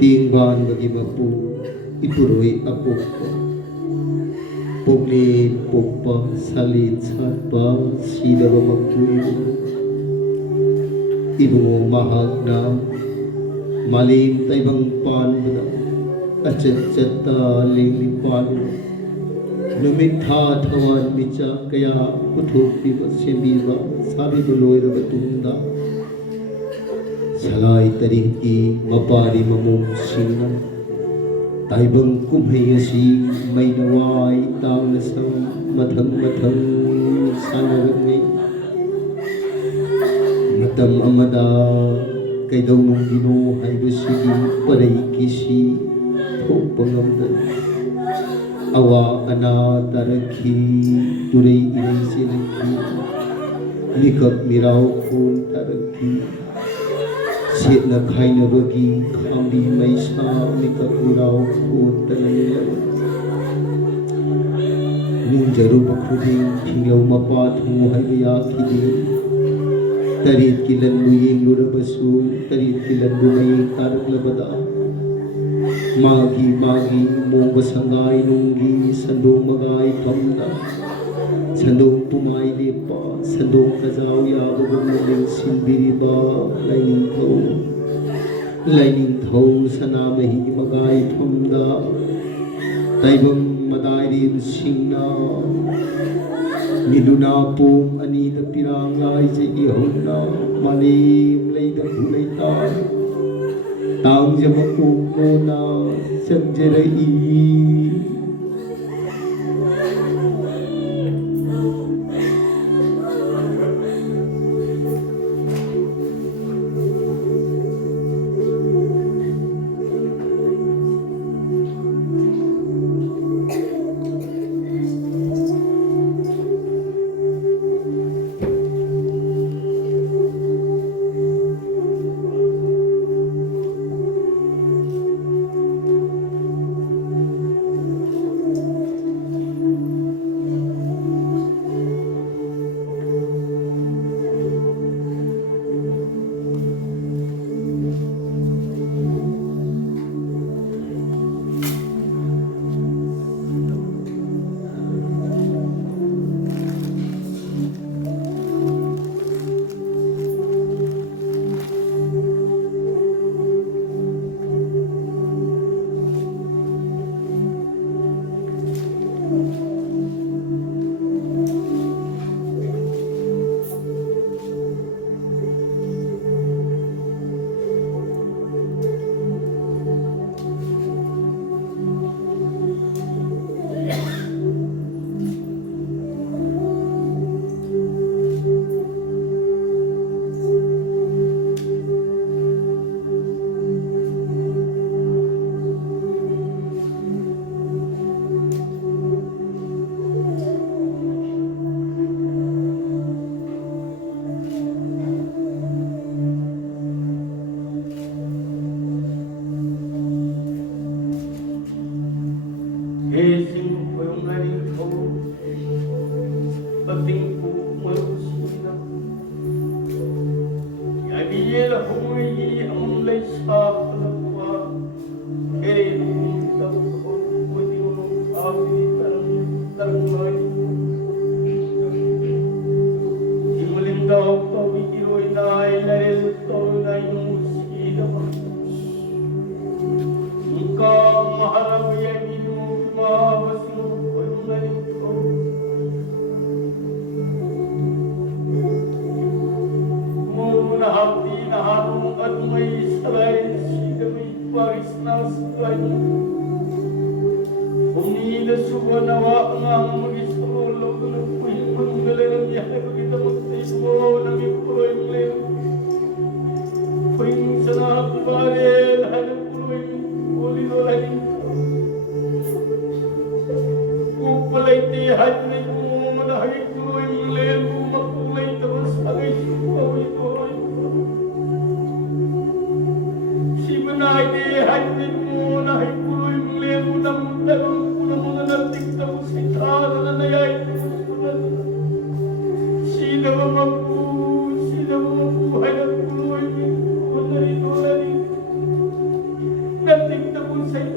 Tingban bagi mapu ipuroi apukko Pugli pukpa salit satpa sidaba magpui Ibungo mahagna malim taibang panbana Acet-ceta lilipan Numitha thawan micha kaya puthuk diba sembiba Sabi duloy rabatunda Salai tariki mapari mamung sina Taibang kumhay asi may naway tang nasang mathang sanagay Matam amada kay daw nung ginuhay basigi paray kisi Thupangamdan Awa ana tarakhi turay inay silaki Likap miraw kong tarakhi Sit na khay na bagi kami may sa mikapuraw ko talagang Nung jaruba kuding tinglaw mapatungo hay bayakiding Tarit kilan luying lurabasul Tarit kilan lumaying tarak labada Magi mong basangay nunggi Sandong magay kamda Sandong pumay lipa Sandong kazaw yabagong muling simbiriba Laining thau sana mahi magay thamda Taibang madairin singna Niluna pong anida pirangay sa ihon na Malim layda kulay tayo Tang jamakong muna Sanjaray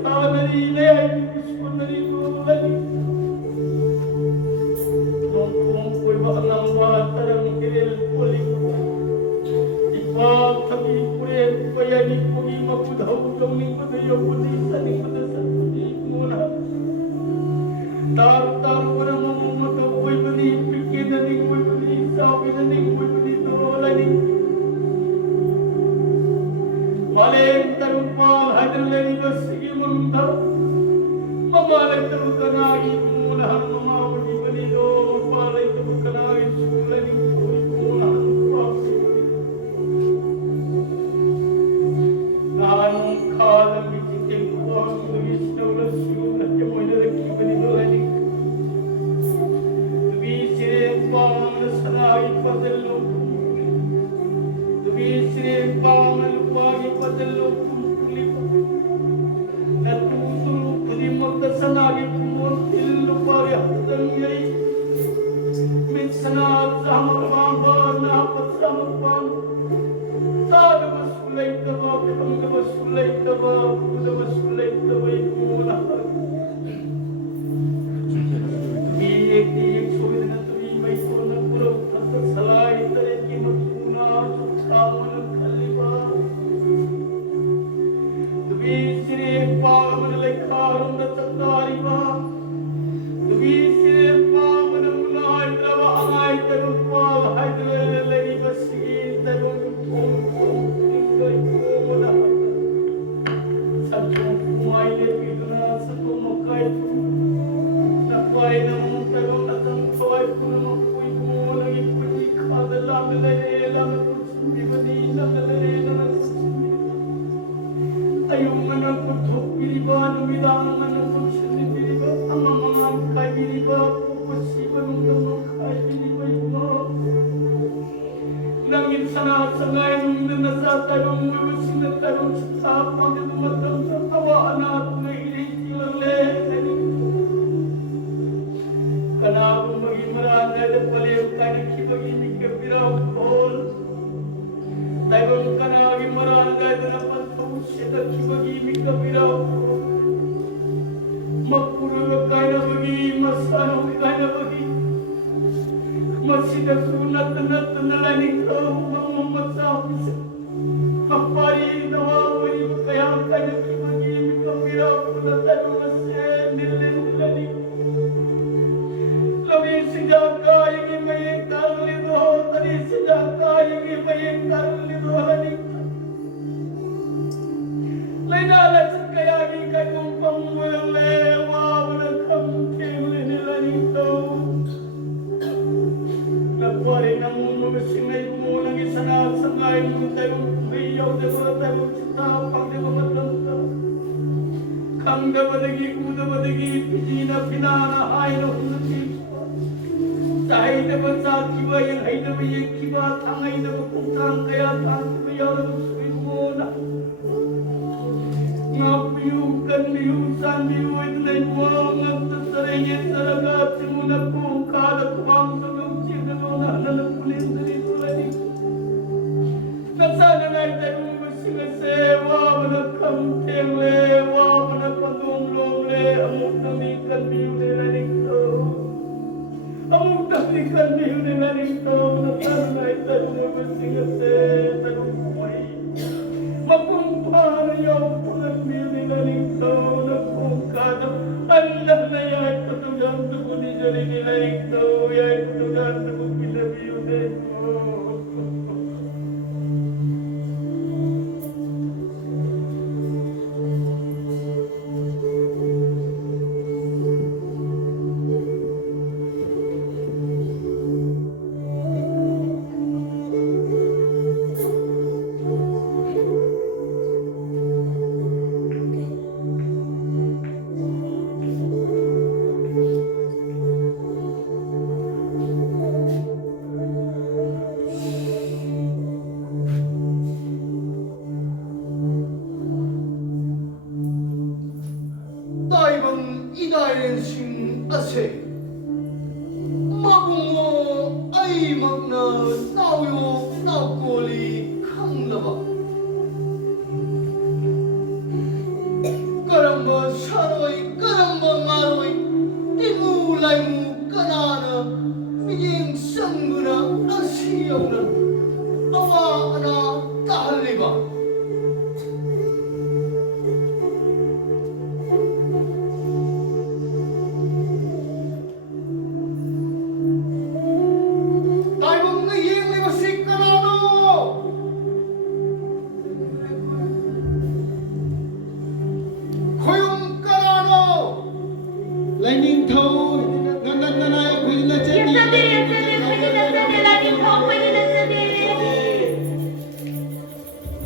tanari na ay gusto na rin ulan. Mangkumpuy ba ang watarang ilpulit ko? Ipagtabi ko rin kaya ni Kugi magudaw kami ko na yung pulisan ni Kudasan mo na. Taru-taru ko na mamamatapoy ko ni Pikin na ni Kuy ko ni Sabi na ni Kuy ko ni Dola ni Maling tarumpang hadalay ba sige mong daw. Mamalag tarut ka na muna ang mamawagi ba ni Dola. Palay tarut ka na sula ni Kuy ko muna ang papi. Nanong kalang ititing ko ang luwis na ulas yun at yung mga nalakiban ni Dola ni Tubisirin pang nasanay padalong Tubisirin pang nalupagi padalong kumpuli Natutulog ko di magdasanagi kumuntil lupari hatang yay Minsan at sa magpamba napat sa magpamba Sana masulay ka ba, kitang na masulay ka ba, na masulay ka ba yung muna Tumiyik-tiyik suwi na tumimay ko ng pulog at salay tayo kimaguna sama ng kaliba Tumisirin pa manalay karong na tatari ba Tumisirin pa manamulay trawa ang ay tanong pa ay nalalay ba sige tanong kung tingay ko na sa kong kumainit ito na sa tumakay Nakuhay na mong tanong at ang kaway ko na makuhay ko mo nang ipunin ka na lang nalalala na kutsindi ba ni lang nalalala na kutsindi Ayong manang kutsok biliba numilang manang kutsindi biliba ang mga kay biliba pupusiba nung namang kay biliba mo Nangin sana sa ngayon nung nasatanong mabusin na tanong sa sapang na tumatang sa kawaan natin na ilikilang lehenin Kanakong maging marana na palim tayo kitagimig ka piraw kol. Tayo kanaging marana na napantong siya na kitagimig ka piraw kol. Magpurulog kayo na maging masanong kayo na maging. Masinasunat na nalaning ka mamamasapis. Kapari nawawali mo kaya kayo kitagimig ka piraw kol na tayo masya nilalaning. Kami sejak kaya may karlido, tadi sejak kaya may karlido hanik. Lainala kaya ni kayong pamwelewa manakam kemle nilanito. Nakwari ng mamasingay mo nang isanat sa ngayon mo tayong riyaw de mga tayong sitapang de mga tanta. Kang damadagi ko damadagi pijina pinanahay na hunatin. Dahil naman sa kiba yan ay naman yung kiba tangay na mapuntang kaya tangay na magsuin mo na ngapiyukan miyusan miyuin na yung nagtasaringin sa lagatin mo na kung kadakwang sa nungsin na mga nalapulit na nito lagi nasana na tayo masigasewa managkamteng lewa managpatungloble amok namikan miyuin na nito Among taklikan niyo nila nito, natanay tayo na masigase, tanong kumay. Magkumparayaw po ng niyo nila nito, nagkungkado. Allah na yan, patugang tuko ni Jali nila nito, yan patugang tuko pinabiyo nito. inaayensing ase. Magungo ay magna nauyo naukoli kang laba. Karamba 사로이 끄는 마로이 띠무 라이무 까나나 미징 성구나 아시오나 아와 아나 따할리바 Lightning thâu nanay pwede na dyan Yes, pwede na sandi. Lightning thâu, pwede na sandi.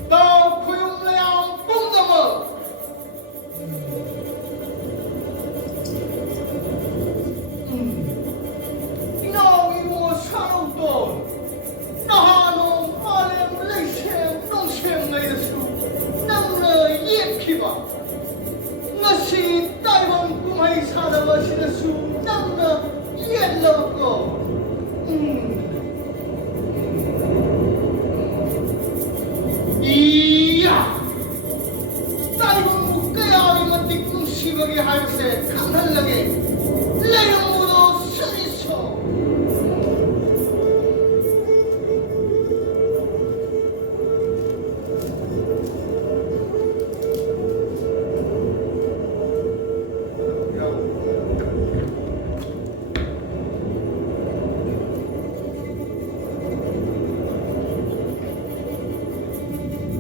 Tao kuyong layang pungdama Inawi mo sarong ton Nahanong malem leishem nong siyem ngay nasu Nang na yekhiba Ngasi taibang kumay sanawa sinasu Nang na yelaw ko 이야! 짧은 묶어야 띠꿈 시각이 할세 강한하게 레용으로 서리소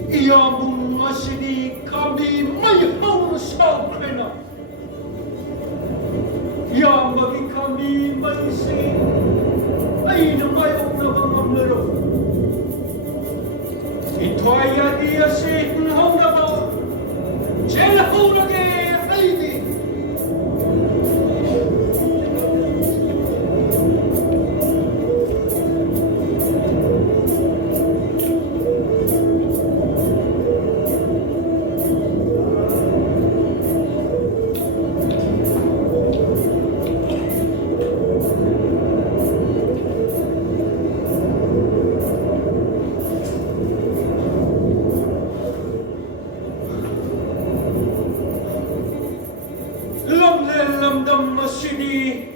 Iyamong masini kami mayhaw sa krena. Yamagi kami maysi ay namayong namangamlaro. Ito ay agiyasi ng na ba? Jelaho nage aydi. Lamdam masini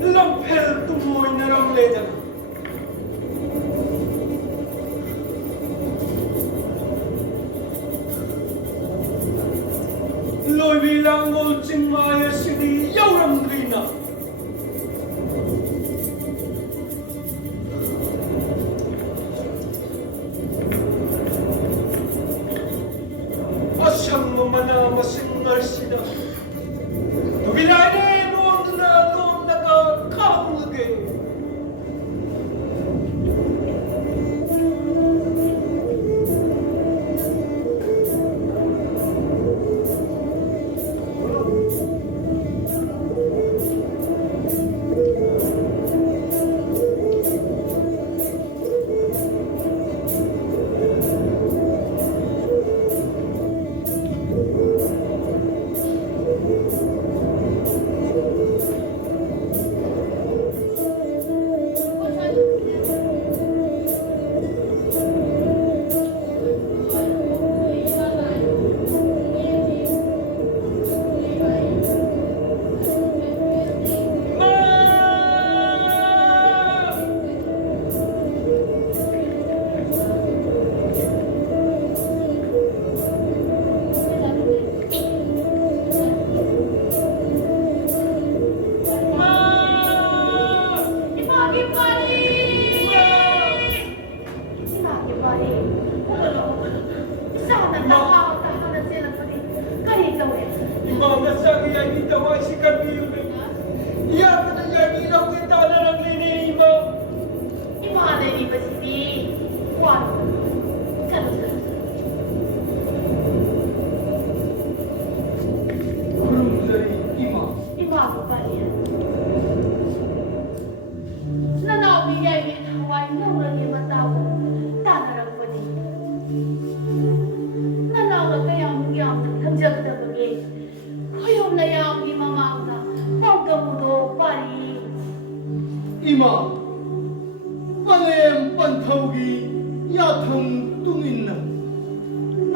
lampel tumoy na ramledan. Loy bilang ngolcing maya sini yawram rina. Asyang mamana masingal sida. Bilane noon na nakakahulge. Mamasagi ay itaway si Camille. Iyan na yan ilang kita na ng linima. Imana ini pasti kuat. Kurung dari ima Ima apa balik? Nanau biyay ni Hawaii nau lagi matau. Tanah rambut. Nanau lagi yang kerja kita pergi. Hayom na yang di mamangka. Pagkamudo pari. ima Palem pantaugi yathang tungin na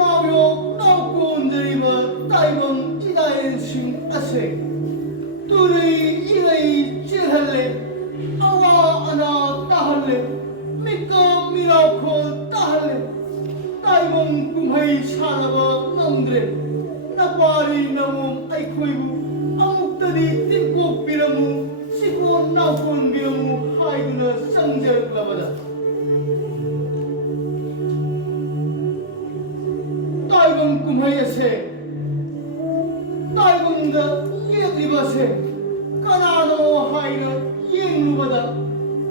Nawyok naukon deriba taibang idayen से तुरई इगई चिहले अवा अना ताहले मिका मिरा खोल ताहले ताइबम कुम्है सानबा नमद्रे नपारी नमुम अइखोइबु अमुक्तदी तिनकोक बिरमु सिको नाउकोन बिरमु हाइदुना संजरक्लबदा ताइबम कुम्है असे ताइबमदा येक्लिबसे कनानो हाइना येंगुबदा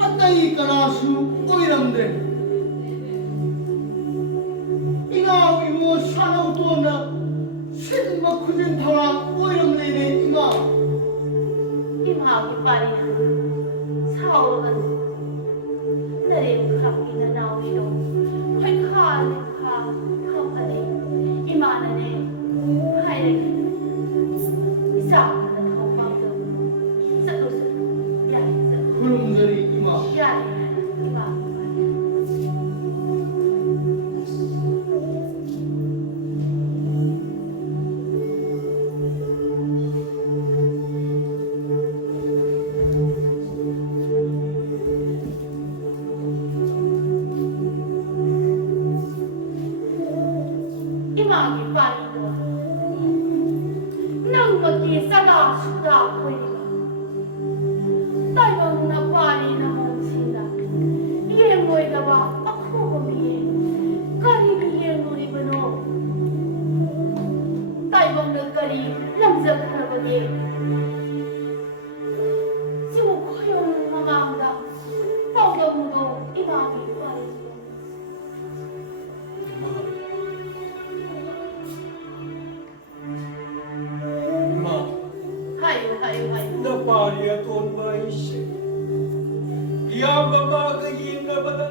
अतई कनासु ओइरमद्रे इगाव इमो सानौतोना सिनबा खुजिन थवा ओइरमलेने इमा 이마하고 빠리나 사오르간 나레 카피나 나오시오 활카네 카 카파네 이마나네 하이레 이사하나 카파도 사도스 야이 후름들이 이마 야이 이마 이마하게 빠리도 낭먹기 싸다 수다 보이니까 딸방나 빠리나 멈춘다 이게 뭐이다 봐 아코고미에 까리비에 노리브노 딸방나 까리 람작하라고니 지금 커요는 마마한다 뻥거무도 이마하게 빠리지 hayo hayo hayo Napariya ton maishe Yama magayin na bada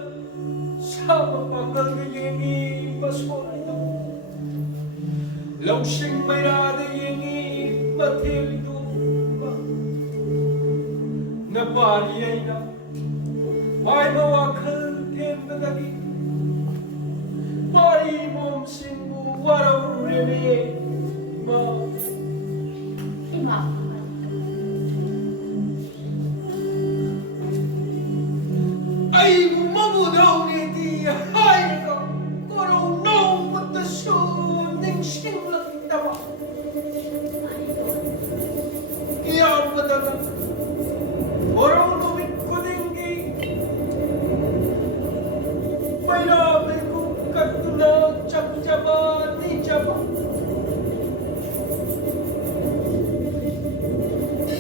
Sama pangal gayengi Maswada Lausing mayada yengi Matil duma Napariya na May mawakal ten badagi Pari mom singu Waraw reme Ma 이마 Ay mabudaw ni Tia Ay ko Kurong nung matasun Ning singlang tawa Iyan madaga Kurong lumit ko dingi May namin kong katulad Chap-chaba ni chaba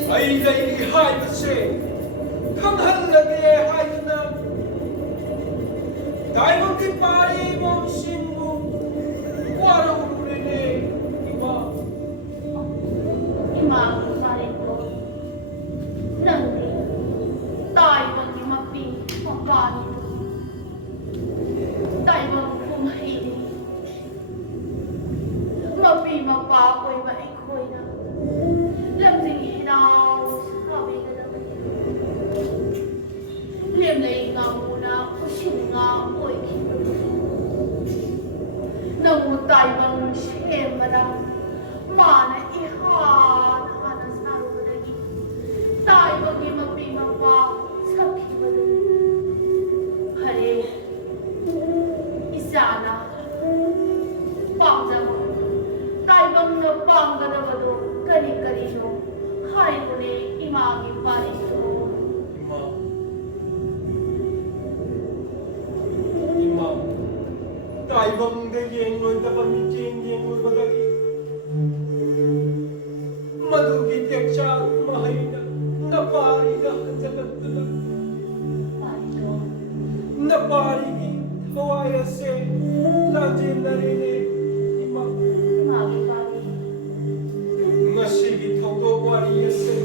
Ay naihay kasi Kanghal na diye hay na Dahil mong kipari mong simbo Waraw rene iba 이마 말했고 넌데 딸방이 막비 막가니 딸방 kumahini 막비 막바고이 마이코이나 람징이 hinaw sabi ka naman lemlay nga muna kusin nga oy namutay bang siyemada mana ihan hana sarudagi tay bang imagpimang pa sa kibadagi hare isana pangjama tay bang napanggadabado kani-kanino hay ko ni imagi parito Ima Dahil bang gayeng noy tapang jing-jing mo'y badagi Madugit yak siya mahay na Napari na hansagat na parito Napari hawaya se Lajin na rin Ima imagi pari Masigi tawdo wariya se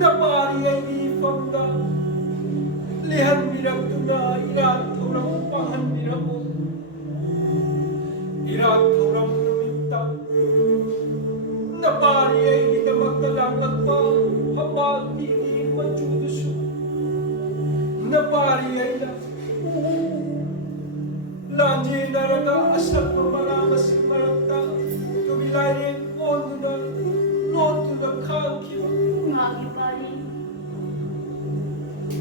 Napari ay ifamda Lihan mirag tuna irat turang pahan miramo Irat turang numinta Napari ay kita magdalagat pa Habal tingin majuduso Napari ay na Lanji naraga asal pamalamas maragta Kabilayin ondo na No ꯄꯥꯡꯈꯤꯕ ꯏꯃꯥꯒꯤ ꯄꯥꯔꯤ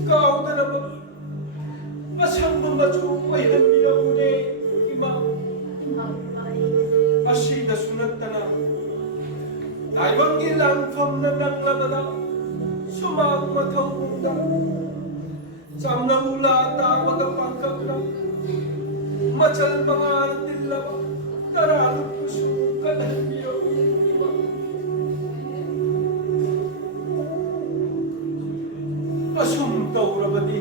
ꯀꯥꯎꯗꯅꯕ ꯑꯁꯪꯕ ꯃꯆꯨ ꯑꯣꯏꯍꯟꯕꯤꯔꯛꯎꯅꯦ ꯏꯃꯥ 이마기 파리 ꯑꯁꯤꯗꯁꯨ ꯅꯠꯇꯅ ꯇꯥꯏꯕꯪꯒꯤ ꯂꯥꯟꯐꯝꯅ ꯅꯪꯂꯕꯗ ꯁꯨꯃꯥꯡ ꯃꯊꯧꯗ ꯆꯥꯝꯅ ꯇꯥꯕꯒ ꯄꯥꯡꯀꯛꯅ ꯃꯆꯜ ꯃꯉꯥꯅ ꯇꯤꯜꯂꯕ ꯇꯔꯥꯂꯨꯛꯄꯨꯁꯨ ꯀꯜꯍꯟꯕꯤꯔꯛꯎ ꯏꯃꯥ ꯑꯁꯨꯝ ꯇꯧꯔꯕꯗꯤ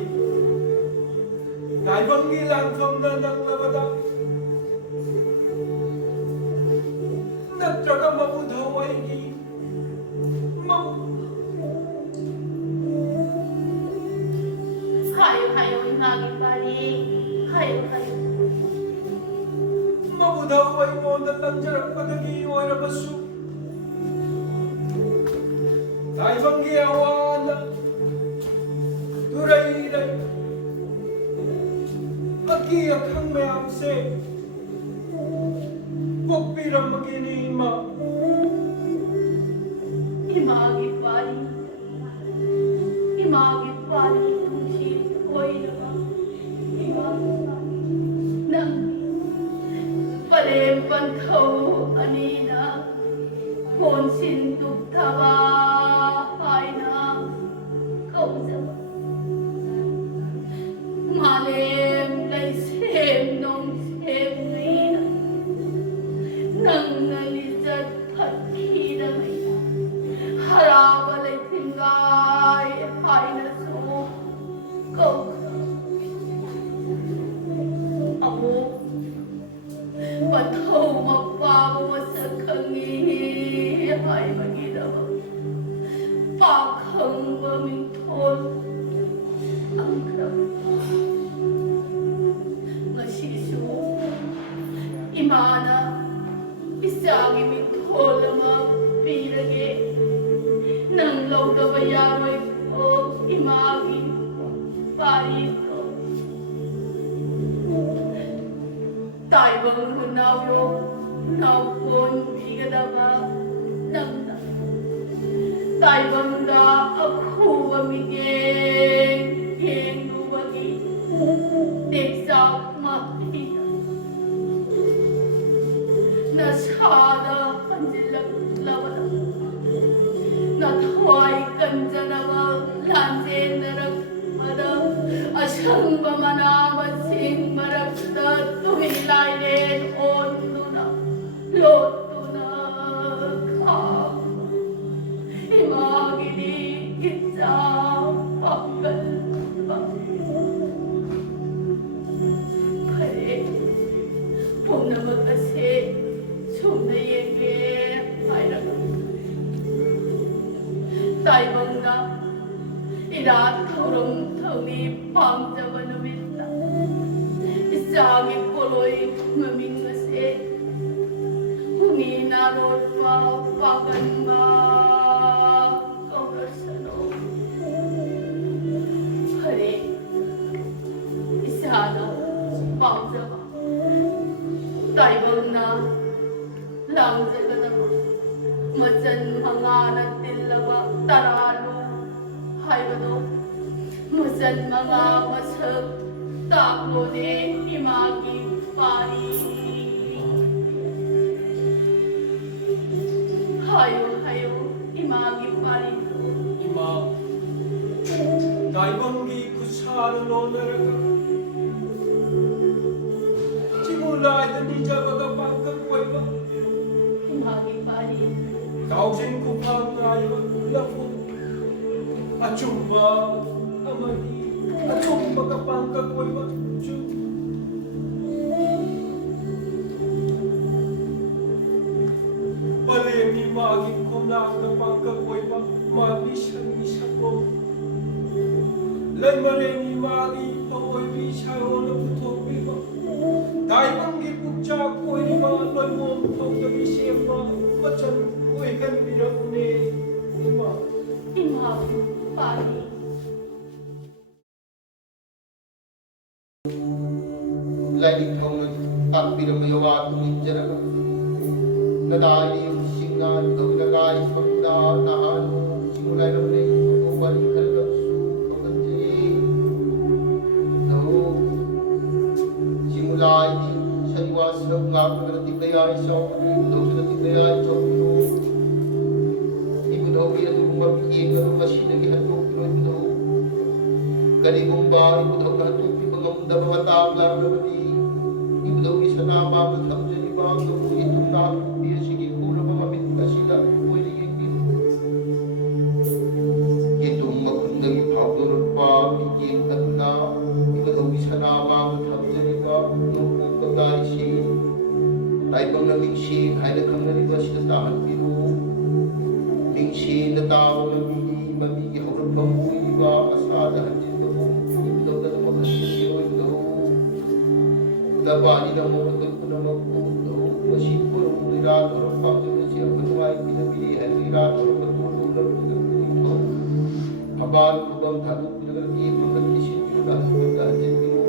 ꯇꯥꯏꯕꯪꯒꯤ ꯂꯥꯟꯐꯝꯅ ꯅꯪꯂꯕꯗ ꯅꯠꯇ꯭ꯔꯒ ꯃꯕꯨꯙꯧ ꯑꯩꯒꯤ 하요 하요 이마기 파리 하요 하요 ꯃꯕꯨꯙꯧ ꯑꯩꯉꯣꯟꯗ ꯂꯪꯖꯔꯛꯄꯗꯒꯤ ꯑꯣꯏꯔꯕꯁꯨ ꯇꯥꯏꯕꯪꯒꯤ ꯑꯋꯥꯅ ꯇꯨꯔꯩꯔꯩ ꯑꯀꯤ ꯑꯈꯪ ꯃꯌꯥꯝꯁꯦ ꯀꯣꯛꯄꯤꯔꯝꯃꯒꯦꯅꯦ ꯏꯃꯥ 이마기 파리 이마기 파리 둥시 보이려가 이마기 파리 난 빨래 반타오 아니나 혼신 뚝타바 하이나 거우자바 마렘 라이셈 농셈이나 낭날리자 파키라메이나 하라발레 팅가이 하이나소 거우자 아모 Pataw mapabawa sa kangi ay maginawa pakhang bamintol ang krapa ngasisu imana isagi mintol ama pirage nang lawgabayaroy ko imagi parito Taibang hunayo naupon bigadaba nagna Taibang da ako amigeng yenguwagi Deksak mahina Nasada kanjilag lawala Nathuay kanjanaba lanjen narakmada Asyang pamanabasing marakda tumilayin ondo na loto na ka Imagini kitsa pagkalba Pare Puna magkasi Sumna yenge Mayraga Taibang na Iratawrong tawni pangjawa numita Isagi puloy maming masi Hungina rotwa paganma Kaurasano Hari Isana pangjawa Taibang na Langjaga nama Majan manganat tilawa taralo Haibado Masan mga masak takbo ni imagi pari Hayo hayo imagi pari 이마 다이번기 구사를 오너라가 지물라이든 이자바가 방금 보이바 imagi pari 가오신 구파가 아이바 라고 아줌마 아마니 아줌마가 방금 보이바 주 발레미 마기 콤나가 방금 보이바 마비 샤니 샤고 렌마레니 마기 더오이비 샤오는 부토비바 다이방기 북자 꼬이바 런몸 턱더비 시엠마 어쩜 꼬이간 미러구네 이마 imagi pari Laining kau takbir mayawa tumit jaraga nadali yung singan kau nagay pagda nahan ꯉꯥꯏꯔꯝꯂꯦ ꯃꯗꯨ ꯋꯥꯔꯤ ꯈꯜꯂꯕꯁꯨ ꯊꯧꯒꯠꯆꯔꯤ ꯅꯍꯣ ꯁꯤꯃꯨꯂꯥꯏꯗꯤ ꯁꯩꯋꯥꯁꯤꯔꯛ ꯉꯥꯛꯂꯒ ꯇꯤꯛꯂꯌꯥꯏ ꯆꯥꯎꯕꯅꯤ ꯏꯕꯨꯙꯧꯁꯤꯅ ꯇꯤꯛꯂꯌꯥꯏ ꯆꯥꯎꯕꯤꯌꯨ 이부ꯙꯧꯒꯤ ꯑꯗꯨꯒꯨꯝꯕ ꯃꯤꯠꯌꯦꯡ ꯉꯁꯤꯗꯒꯤ ꯍꯟꯗꯣꯛꯈꯤꯔꯣꯏ 이부ꯙꯧ ꯀꯔꯤꯒꯨꯝꯕ 이부ꯙꯧꯅ ꯍꯟꯗꯣꯛꯄꯤꯕ ꯉꯝꯗꯕ ꯃꯇꯥꯡ ꯂꯥꯛꯂꯕꯗꯤ 이부ꯙꯧꯒꯤ ꯁꯅꯥꯃꯥꯡꯗ ꯊꯝꯖꯔꯤꯕ ꯒꯧꯔꯨꯒꯤ ꯊꯨꯝꯅꯥꯛ ꯅꯨꯄꯤ ꯑꯁꯤꯒꯤ ꯈꯨꯔꯕ ꯃꯃꯤꯠ ꯑꯁꯤꯗ ꯑꯣꯏꯅ ꯌꯦꯡꯕꯤꯌꯨ ꯌꯦꯇꯨꯝ ꯃꯈꯨꯟꯗꯒꯤ ꯐꯥꯎꯗꯣꯔꯛꯄ ꯃꯤꯠꯌꯦꯡ ꯑꯗꯨꯅ 이부ꯙꯧꯒꯤ ꯁꯅꯥꯃꯥꯡꯗ ꯊꯝꯖꯔꯤꯕ ꯅꯨꯄꯨ ꯀꯞꯗꯥꯏꯁꯤ ꯇꯥꯏꯕꯪꯅ ꯃꯤꯡꯁꯦꯡ ꯍꯥꯏꯅ ꯈꯪꯅꯔꯤꯕ ꯑꯁꯤꯗ ꯇꯥꯍꯟꯕꯤꯌꯨ ꯃꯤꯡꯁꯦꯡꯗ ꯇꯥꯕ ꯃꯃꯤꯒꯤ ꯍꯧꯔꯛꯐꯝ ꯑꯣꯏꯔꯤꯕ ꯑꯁꯥꯗ ꯍꯟꯖꯤꯟꯕꯕꯨ 이부ꯙꯧꯗ ꯑꯗꯨꯃꯛ ꯍꯟꯖꯤꯟꯕꯤꯔꯣ 이부ꯙꯧ ꯈꯨꯗꯕꯥꯅꯤꯅ ꯑꯩꯈꯣꯏ ꯄꯨꯝꯅꯃꯛꯄꯨ 이부ꯙꯧ ꯉꯁꯤ ꯈꯨꯔꯨꯝ ꯏꯔꯥꯠ ꯊꯧꯔꯝ ꯄꯥꯡꯊꯣꯛꯄꯁꯤ ꯑꯐ ꯅꯨꯡꯉꯥꯏ ꯄꯤꯅꯕꯤꯔꯤ ꯍꯥꯏꯕ ꯏꯔꯥꯠ ꯊꯧꯔꯝ ꯑꯗꯨ ꯊꯕꯥꯜ ꯈꯨꯕꯝ ꯊꯥꯗꯣꯛꯄꯤꯔꯒ ꯌꯦꯡꯕꯒ ꯏꯁꯤꯟꯕꯤꯔꯒ ꯍꯟꯖꯤꯟꯕꯤꯔꯣ